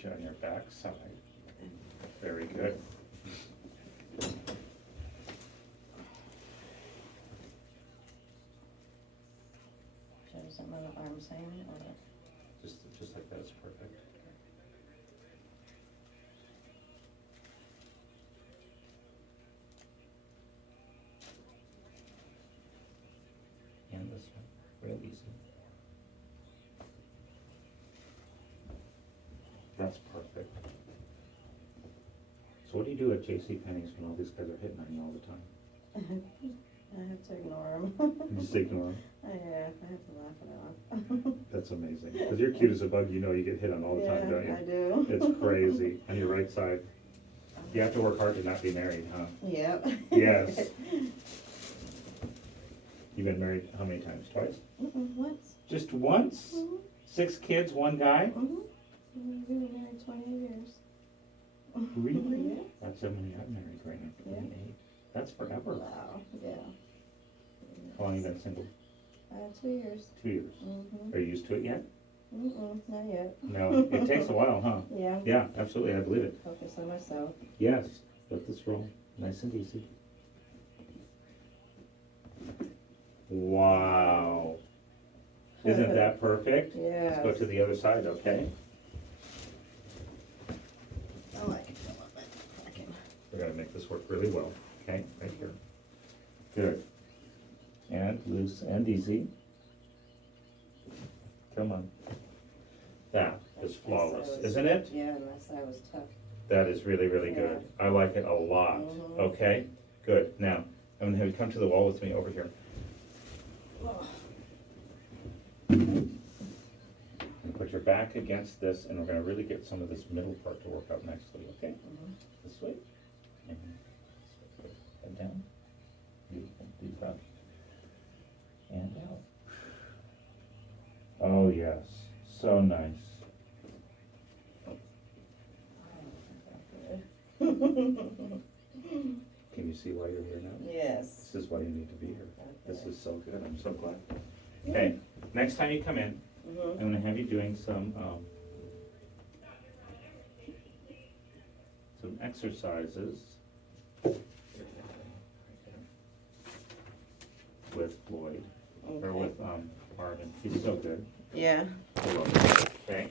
put you on your back side. Very good. Should I do something on the arm same or? Just like that is perfect. And this one, real easy. That's perfect. So what do you do at JCPenney's when all these guys are hitting on you all the time? I have to ignore them. You just ignore them? Yeah, I have to laugh it off. That's amazing. Because you're cute as a bug, you know you get hit on all the time, don't you? Yeah, I do. It's crazy. On your right side. You have to work hard to not be married, huh? Yep. Yes. You've been married how many times? Twice? Once. Just once? 6 kids, 1 guy? We've been married 28 years. Really? Yeah. That's how many I've married right now, 28. That's forever. Wow, yeah. How long have you been single? 2 years. 2 years. Are you used to it yet? Not yet. No, it takes a while, huh? Yeah. Yeah, absolutely, I believe it. Focus on myself. Yes, let this roll, nice and easy. Wow. Isn't that perfect? Yes. Let's go to the other side, okay? I like it a little bit. I can. We're gonna make this work really well, okay, right here. Good. And loose and easy. Come on. That is flawless, isn't it? Yeah, my side was tough. That is really, really good. I like it a lot, okay? Good, now, I'm gonna have you come to the wall with me over here. And put your back against this, and we're gonna really get some of this middle part to work out nicely, okay? This way. And this way. Head down. Beautiful, deep breath. And out. Oh, yes, so nice. Can you see why you're here now? Yes. This is why you need to be here. This is so good, I'm so glad. Okay, next time you come in, I'm gonna have you doing some exercises with Floyd, or with Marvin. He's so good. Yeah. I love it. Okay,